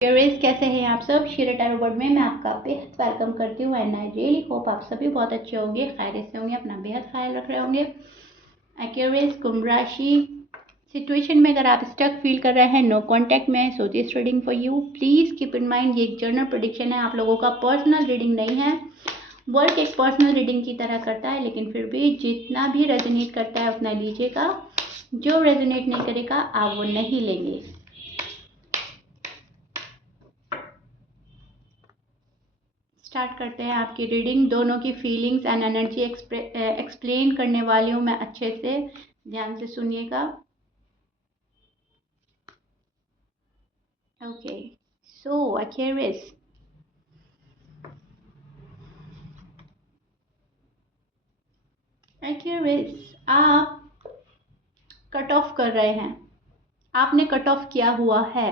Curious कैसे हैं आप सब। शीरा टैरो वर्ल्ड में मैं आपका बेहद वेलकम करती हूँ एंड आई रियली होप आप सभी बहुत अच्छे होंगे, खैरियत से होंगे, अपना बेहद ख्याल रख रहे होंगे। एक्यूरियस कुंभ राशि सिचुएशन में अगर आप स्टक फील कर रहे हैं, नो कांटेक्ट में, so this reading for you. Please keep in mind ये एक जनरल प्रेडिक्शन है, आप लोगों का पर्सनल रीडिंग नहीं है। वर्क एक पर्सनल रीडिंग की तरह करता है, लेकिन फिर भी जितना भी रेजोनेट करता है उतना लीजिएगा, जो रेजोनेट नहीं करेगा आप वो नहीं लेंगे। स्टार्ट करते हैं आपकी रीडिंग। दोनों की फीलिंग्स एंड एनर्जी एक्सप्लेन करने वाली हूँ मैं, अच्छे से ध्यान से सुनिएगा। ओके, सो एक्यूरियस, आप कट ऑफ कर रहे हैं, आपने कट ऑफ किया हुआ है।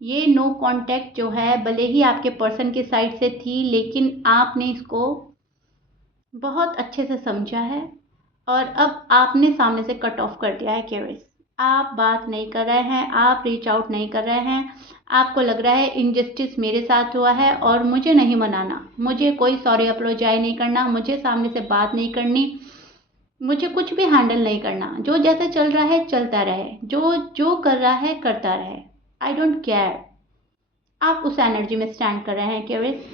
ये नो कांटेक्ट जो है, भले ही आपके पर्सन के साइड से थी, लेकिन आपने इसको बहुत अच्छे से समझा है और अब आपने सामने से कट ऑफ कर दिया है। क्यूरियस, आप बात नहीं कर रहे हैं, आप रीच आउट नहीं कर रहे हैं। आपको लग रहा है इनजस्टिस मेरे साथ हुआ है और मुझे नहीं मनाना, मुझे कोई सॉरी अप्लोजाइज नहीं करना, मुझे सामने से बात नहीं करनी, मुझे कुछ भी हैंडल नहीं करना। जो जैसे चल रहा है चलता रहे, जो जो कर रहा है करता रहे, आई डोंट केयर। आप उस एनर्जी में स्टैंड कर रहे हैं। क्यूरियस,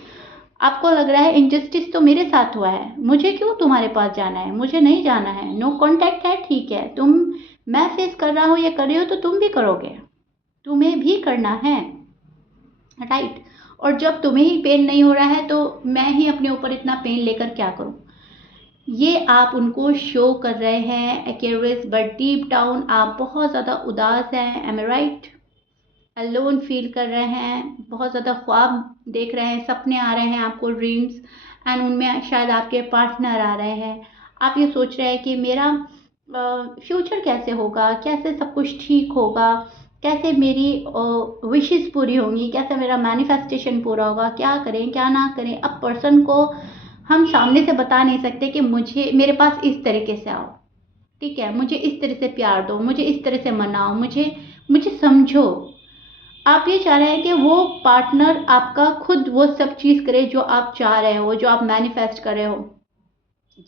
आपको लग रहा है इनजस्टिस तो मेरे साथ हुआ है, मुझे क्यों तुम्हारे पास जाना है, मुझे नहीं जाना है। नो कांटेक्ट है, ठीक है, तुम, मैं फेस कर रहा हूँ या कर रही हो तो तुम भी करोगे, तुम्हें भी करना है, राइट। और जब तुम्हें ही पेन नहीं हो रहा है तो मैं ही अपने ऊपर इतना पेन लेकर क्या करूँ। ये आप उनको शो कर रहे हैं एक्यूरियस, बट डीप डाउन आप बहुत ज़्यादा उदास हैं। एम आई राइट? अलोन फील कर रहे हैं, बहुत ज़्यादा ख्वाब देख रहे हैं, सपने आ रहे हैं आपको, ड्रीम्स, एंड उनमें शायद आपके पार्टनर आ रहे हैं। आप ये सोच रहे हैं कि मेरा फ्यूचर कैसे होगा, कैसे सब कुछ ठीक होगा, कैसे मेरी विशेस पूरी होंगी, कैसे मेरा मैनिफेस्टेशन पूरा होगा, क्या करें क्या ना करें। अब पर्सन को हम सामने से बता नहीं सकते कि मुझे, मेरे पास इस तरीके से आओ, ठीक है, मुझे इस तरह से प्यार दो, मुझे इस तरह से मनाओ, मुझे मुझे समझो। आप ये चाह रहे हैं कि वो पार्टनर आपका खुद वो सब चीज़ करे जो आप चाह रहे हो, जो आप मैनिफेस्ट कर रहे हो।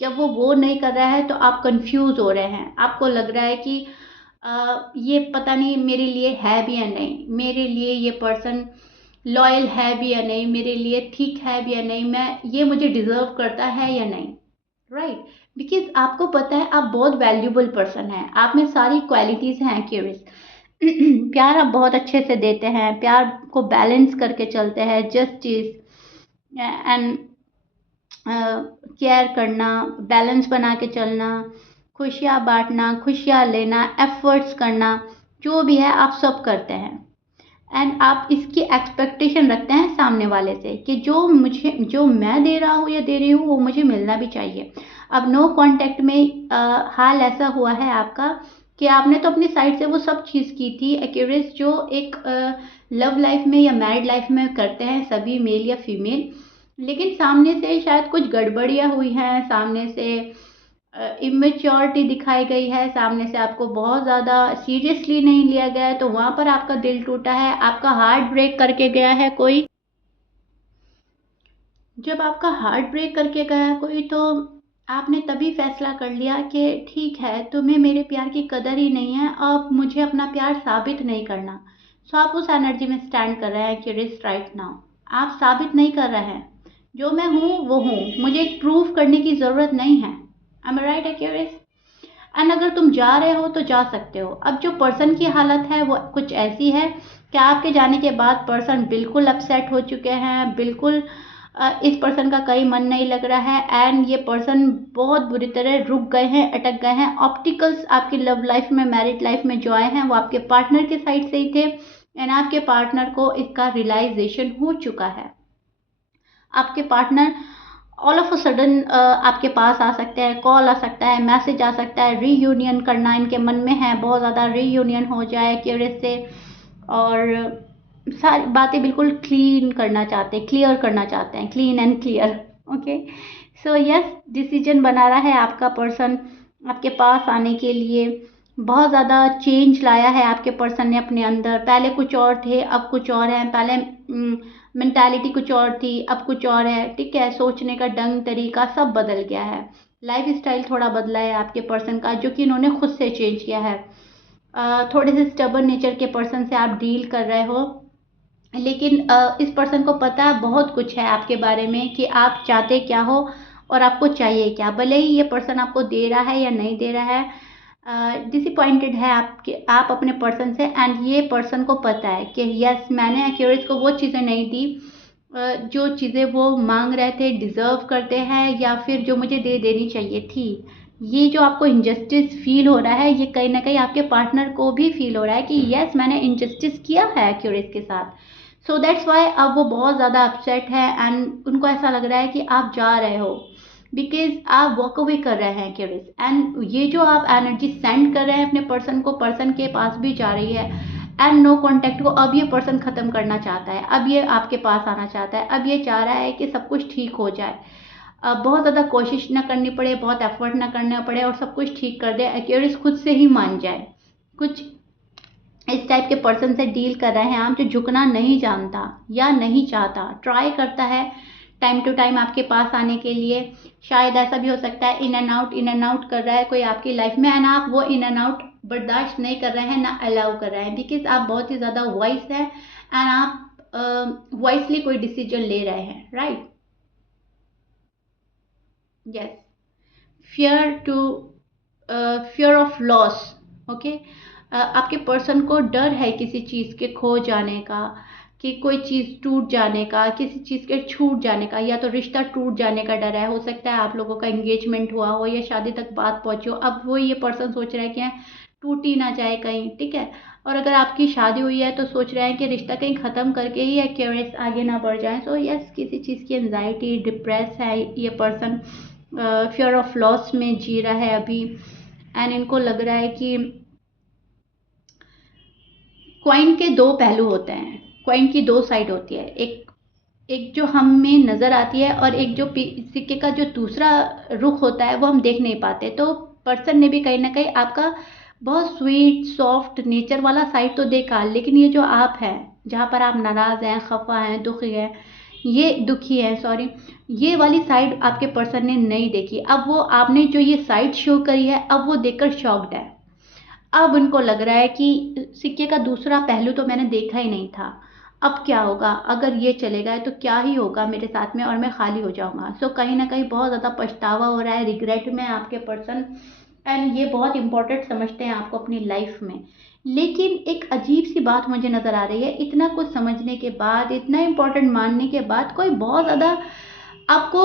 जब वो नहीं कर रहा है तो आप कंफ्यूज हो रहे हैं, आपको लग रहा है कि ये पता नहीं मेरे लिए है भी या नहीं, मेरे लिए ये पर्सन लॉयल है भी या नहीं, मेरे लिए ठीक है भी या नहीं, मैं ये मुझे डिजर्व करता है या नहीं, राइट। बिकॉज आपको पता है आप बहुत वैल्यूबल पर्सन हैं, आप में सारी क्वालिटीज़ हैं। क्यूरियस, प्यार आप बहुत अच्छे से देते हैं, प्यार को बैलेंस करके चलते हैं, जस्टिस एंड केयर करना, बैलेंस बना के चलना, खुशियाँ बांटना, खुशियाँ लेना, एफर्ट्स करना, जो भी है आप सब करते हैं। एंड आप इसकी एक्सपेक्टेशन रखते हैं सामने वाले से कि जो मैं दे रहा हूँ या दे रही हूँ वो मुझे मिलना भी चाहिए। अब नो कांटेक्ट में हाल ऐसा हुआ है आपका कि आपने तो अपनी साइड से वो सब चीज़ की थी एक्यूरेस, जो एक लव लाइफ में या मैरिड लाइफ में करते हैं सभी मेल या फीमेल। लेकिन सामने से शायद कुछ गड़बड़ियाँ हुई हैं, सामने से इमेच्योरिटी दिखाई गई है, सामने से आपको बहुत ज़्यादा सीरियसली नहीं लिया गया है, तो वहाँ पर आपका दिल टूटा है, आपका हार्ट ब्रेक करके गया है कोई। जब आपका हार्ट ब्रेक करके गया है कोई, तो आपने तभी फैसला कर लिया कि ठीक है, तुम्हें मेरे प्यार की कदर ही नहीं है, अब मुझे अपना प्यार साबित नहीं करना। सो आप उस एनर्जी में स्टैंड कर रहे हैं कि रिस्ट राइट नाउ, आप साबित नहीं कर रहे हैं, जो मैं हूँ वो हूँ, मुझे प्रूफ करने की ज़रूरत नहीं है। I am right Accuris? And अगर तुम जा रहे हो तो जा सकते हो। अब जो पर्सन की हालत है वो कुछ ऐसी है कि आपके जाने के बाद पर्सन बिल्कुल अपसेट हो चुके हैं, बिल्कुल इस पर्सन का कहीं मन नहीं लग रहा है, एंड ये पर्सन बहुत बुरी तरह रुक गए हैं, अटक गए हैं। ऑप्टिकल्स आपकी लव लाइफ में, मैरिड लाइफ में जो आए हैं वो आपके पार्टनर के साइड से ही थे, एंड आपके पार्टनर को इसका रियलाइजेशन हो चुका है। आपके partner all of a sudden आपके पास आ सकते हैं, कॉल आ सकता है, मैसेज आ सकता है, रीयूनियन करना इनके मन में है, बहुत ज़्यादा रीयूनियन हो जाए क्यूरियस से, और सारी बातें बिल्कुल क्लीन करना चाहते हैं, क्लियर करना चाहते हैं, clean and clear. Okay, so yes, decision बना रहा है आपका पर्सन आपके पास आने के लिए, बहुत ज़्यादा चेंज लाया है आपके पर्सन ने अपने अंदर। पहले कुछ और थे, अब कुछ और हैं। पहले मेंटालिटी कुछ और थी, अब कुछ और है, ठीक है। सोचने का ढंग, तरीका सब बदल गया है। लाइफ स्टाइल थोड़ा बदला है आपके पर्सन का, जो कि इन्होंने खुद से चेंज किया है। थोड़े से स्टबर्न नेचर के पर्सन से आप डील कर रहे हो, लेकिन इस पर्सन को पता है बहुत कुछ है आपके बारे में कि आप चाहते क्या हो और आपको चाहिए क्या। भले ही ये पर्सन आपको दे रहा है या नहीं दे रहा है, डिसअपॉइंटेड है आप अपने पर्सन से। एंड ये पर्सन को पता है कि यस, मैंने एक्यूरेस को वो चीज़ें नहीं दी जो चीज़ें वो मांग रहे थे, डिज़र्व करते हैं, या फिर जो मुझे दे देनी चाहिए थी। ये जो आपको इनजस्टिस फील हो रहा है, ये कहीं ना कहीं आपके पार्टनर को भी फील हो रहा है कि यस, मैंने इनजस्टिस किया है एक्यूरेस के साथ। सो दैट्स वाई अब वो बहुत ज़्यादा अपसेट है एंड उनको ऐसा लग रहा है कि आप जा रहे हो, बिकॉज आप वॉक अवे कर रहे हैं क्यूरियस। एंड ये जो आप एनर्जी सेंड कर रहे हैं अपने पर्सन को, पर्सन के पास भी जा रही है। एंड नो कॉन्टैक्ट को अब ये पर्सन ख़त्म करना चाहता है, अब ये आपके पास आना चाहता है, अब ये चाह रहा है कि सब कुछ ठीक हो जाए। अब बहुत ज़्यादा कोशिश ना करनी पड़े, बहुत एफर्ट ना करना पड़े और सब कुछ ठीक कर दे, एक्यूरियस खुद से ही मान जाए। कुछ इस टाइप के पर्सन से डील कर रहे हैं आप, जो झुकना नहीं जानता या नहीं चाहता, ट्राई करता है टाइम टू टाइम आपके पास आने के लिए। शायद ऐसा भी हो सकता है इन एंड आउट कर रहा है कोई आपकी लाइफ में, एंड आप वो इन एंड आउट बर्दाश्त नहीं कर रहे हैं, ना अलाउ कर रहे हैं, बिकॉज आप बहुत ही ज़्यादा वॉइस है एंड आप वॉइसली कोई डिसीजन ले रहे हैं, right. Yes, fear of loss, okay. आपके पर्सन को डर है किसी चीज़ के खो जाने का, कि कोई चीज़ टूट जाने का, किसी चीज़ के छूट जाने का, या तो रिश्ता टूट जाने का डर है। हो सकता है आप लोगों का एंगेजमेंट हुआ हो या शादी तक बात पहुंची हो, अब वो ये पर्सन सोच रहा है कि टूट ही ना जाए कहीं, ठीक है। और अगर आपकी शादी हुई है तो सोच रहे हैं कि रिश्ता कहीं ख़त्म करके ही एक्यूरेस आगे ना बढ़ जाए। सो यस, किसी चीज़ की एंजाइटी, डिप्रेस है ये पर्सन, फियर ऑफ लॉस में जी रहा है अभी। एंड इनको लग रहा है कि कॉइन के दो पहलू होते हैं, कॉइन की दो साइड होती है, एक जो हमें नज़र आती है और एक जो सिक्के का जो दूसरा रुख होता है वो हम देख नहीं पाते। तो पर्सन ने भी कहीं ना कहीं आपका बहुत स्वीट सॉफ्ट नेचर वाला साइड तो देखा, लेकिन ये जो आप हैं, जहाँ पर आप नाराज़ हैं, खफा हैं, दुखी है सॉरी, ये वाली साइड आपके पर्सन ने नहीं देखी। अब वो आपने जो ये साइड शो करी है, अब वो देखकर शॉक्ड है। अब उनको लग रहा है कि सिक्के का दूसरा पहलू तो मैंने देखा ही नहीं था, अब क्या होगा, अगर ये चले गए तो क्या ही होगा मेरे साथ में और मैं खाली हो जाऊंगा। सो कहीं ना कहीं बहुत ज़्यादा पछतावा हो रहा है, रिग्रेट में आपके पर्सन। एंड ये बहुत इंपॉर्टेंट समझते हैं आपको अपनी लाइफ में। लेकिन एक अजीब सी बात मुझे नज़र आ रही है, इतना कुछ समझने के बाद, इतना इम्पोर्टेंट मानने के बाद, कोई बहुत ज़्यादा आपको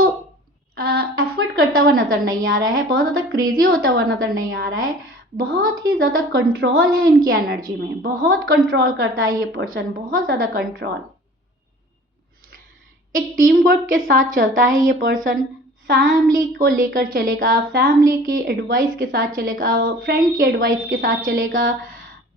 एफर्ट करता हुआ नज़र नहीं आ रहा है, बहुत ज़्यादा क्रेजी होता हुआ नज़र नहीं आ रहा है। बहुत ही ज़्यादा कंट्रोल है इनकी एनर्जी में, बहुत कंट्रोल करता है ये पर्सन, बहुत ज़्यादा कंट्रोल। एक टीम वर्क के साथ चलता है ये पर्सन, फैमिली को लेकर चलेगा, फैमिली की एडवाइस के साथ चलेगा, फ्रेंड की एडवाइस के साथ चलेगा।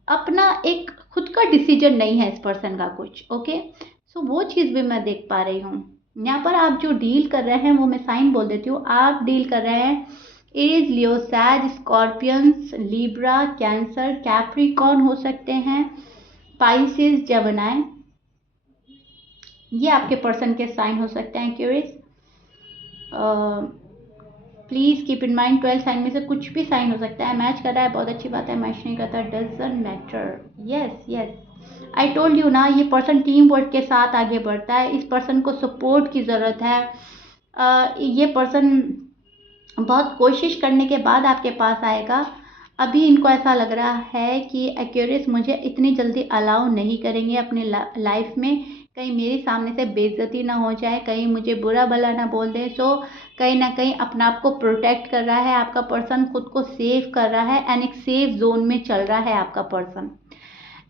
अपना एक खुद का डिसीजन नहीं है इस पर्सन का कुछ, ओके। सो वो चीज़ भी मैं देख पा रही हूँ यहाँ पर। आप जो डील कर रहे हैं वो मैं साइन बोल देती हूँ, आप डील कर रहे हैं एरीज, लियो, सैज, स्कॉर्पियंस, लिब्रा, कैंसर, कैप्रिकॉर्न हो सकते हैं, पाइसेस, जेमिनी, ये आपके पर्सन के साइन हो सकते हैं curious. Please keep in mind 12 sign में से कुछ भी साइन हो सकता है। मैच कर रहा है बहुत अच्छी बात है, मैच नहीं करता doesn't matter. Yes yes, I told you ना, ये पर्सन टीम वर्क के साथ आगे बढ़ता है। इस पर्सन को सपोर्ट की ज़रूरत है। ये पर्सन बहुत कोशिश करने के बाद आपके पास आएगा। अभी इनको ऐसा लग रहा है कि एक्यूरियस मुझे इतनी जल्दी अलाउ नहीं करेंगे अपने लाइफ में, कहीं मेरे सामने से बेइज्जती ना हो जाए, कहीं मुझे बुरा भला ना बोल दे। सो कहीं ना कहीं अपना आप को प्रोटेक्ट कर रहा है आपका पर्सन, खुद को सेव कर रहा है एंड एक सेफ जोन में चल रहा है आपका पर्सन।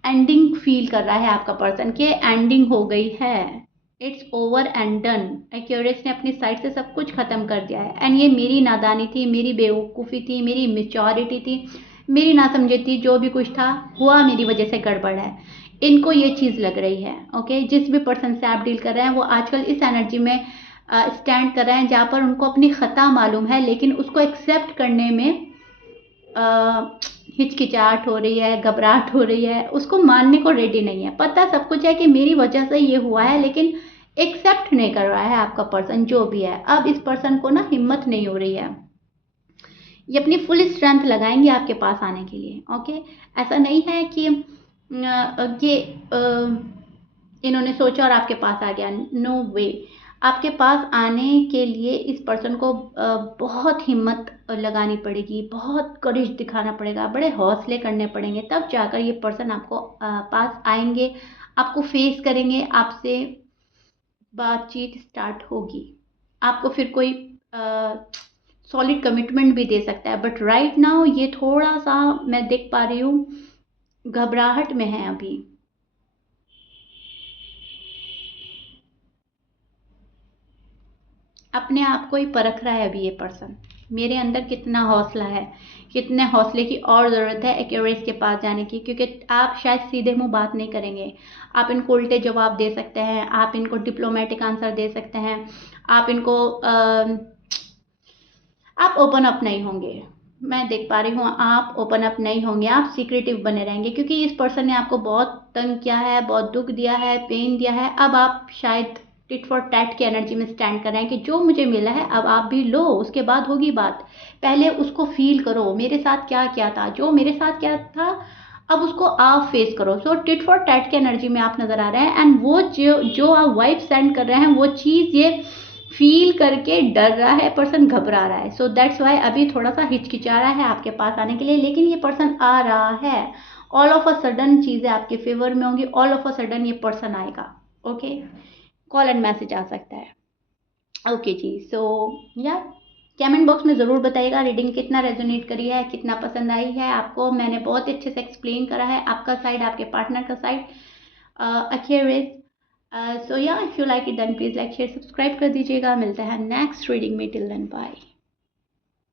एंडिंग फील कर रहा है आपका पर्सन कि एंडिंग हो गई है, it's over and done. Accuris ने अपनी साइड से सब कुछ ख़त्म कर दिया है एंड ये मेरी नादानी थी, मेरी बेवकूफ़ी थी, मेरी मेचोरिटी थी, मेरी नासमझी थी, जो भी कुछ था हुआ मेरी वजह से गड़बड़ है। इनको ये चीज़ लग रही है, ओके। जिस भी पर्सन से आप डील कर रहे हैं वो आजकल इस एनर्जी में स्टैंड कर रहे हैं जहाँ पर उनको अपनी ख़ता मालूम है, लेकिन उसको एक्सेप्ट करने में हिचकिचाहट हो रही है, घबराहट हो रही है, उसको मानने को रेडी नहीं है। पता सब कुछ है कि मेरी वजह से ये हुआ है, लेकिन एक्सेप्ट नहीं कर रहा है आपका पर्सन जो भी है। अब इस पर्सन को ना हिम्मत नहीं हो रही है, ये अपनी फुल स्ट्रेंथ लगाएंगे आपके पास आने के लिए। ओके, ऐसा नहीं है कि ये इन्होंने सोचा और आपके पास आ गया, नो वे। आपके पास आने के लिए इस पर्सन को बहुत हिम्मत लगानी पड़ेगी, बहुत करेज दिखाना पड़ेगा, बड़े हौसले करने पड़ेंगे, तब जाकर ये पर्सन आपको पास आएंगे, आपको फेस करेंगे, आपसे बातचीत स्टार्ट होगी। आपको फिर कोई सॉलिड कमिटमेंट भी दे सकता है, बट राइट नाउ ये थोड़ा सा मैं देख पा रही हूँ घबराहट में है अभी। अपने आप को ही परख रहा है अभी ये पर्सन, मेरे अंदर कितना हौसला है, कितने हौसले की और ज़रूरत है एक्यूरेस के पास जाने की। क्योंकि आप शायद सीधे मुंह बात नहीं करेंगे, आप इनको उल्टे जवाब दे सकते हैं, आप इनको डिप्लोमेटिक आंसर दे सकते हैं, आप इनको आप ओपन अप नहीं होंगे। मैं देख पा रही हूँ आप ओपन अप नहीं होंगे, आप सीक्रेटिव बने रहेंगे, क्योंकि इस पर्सन ने आपको बहुत तंग किया है, बहुत दुख दिया है, पेन दिया है। अब आप शायद टिट फॉर टैट की एनर्जी में स्टैंड कर रहे हैं कि जो मुझे मिला है अब आप भी लो, उसके बाद होगी बात। पहले उसको फील करो, मेरे साथ क्या क्या था, जो मेरे साथ क्या था अब उसको आप फेस करो। सो टिट फॉर टैट की एनर्जी में आप नजर आ रहे हैं, एंड वो जो आप वाइब सेंड कर रहे हैं वो चीज़ ये फील करके डर रहा है पर्सन, घबरा रहा है। सो दैट्स वाई अभी थोड़ा सा हिचकिचा रहा है आपके पास आने के लिए, लेकिन ये पर्सन आ रहा है। ऑल ऑफ अ सडन चीज़ें आपके फेवर में होंगी, ऑल ऑफ अ सडन ये पर्सन आएगा। ओके, कॉल एंड मैसेज आ सकता है। ओके जी, सो या कमेंट बॉक्स में ज़रूर बताइएगा रीडिंग कितना रेजोनेट करी है, कितना पसंद आई है आपको। मैंने बहुत अच्छे से एक्सप्लेन करा है, आपका साइड, आपके पार्टनर का साइड, अक्यूरेट। सो या if you like it then please like share subscribe कर दीजिएगा। मिलते हैं नेक्स्ट रीडिंग में, टिल देन बाय।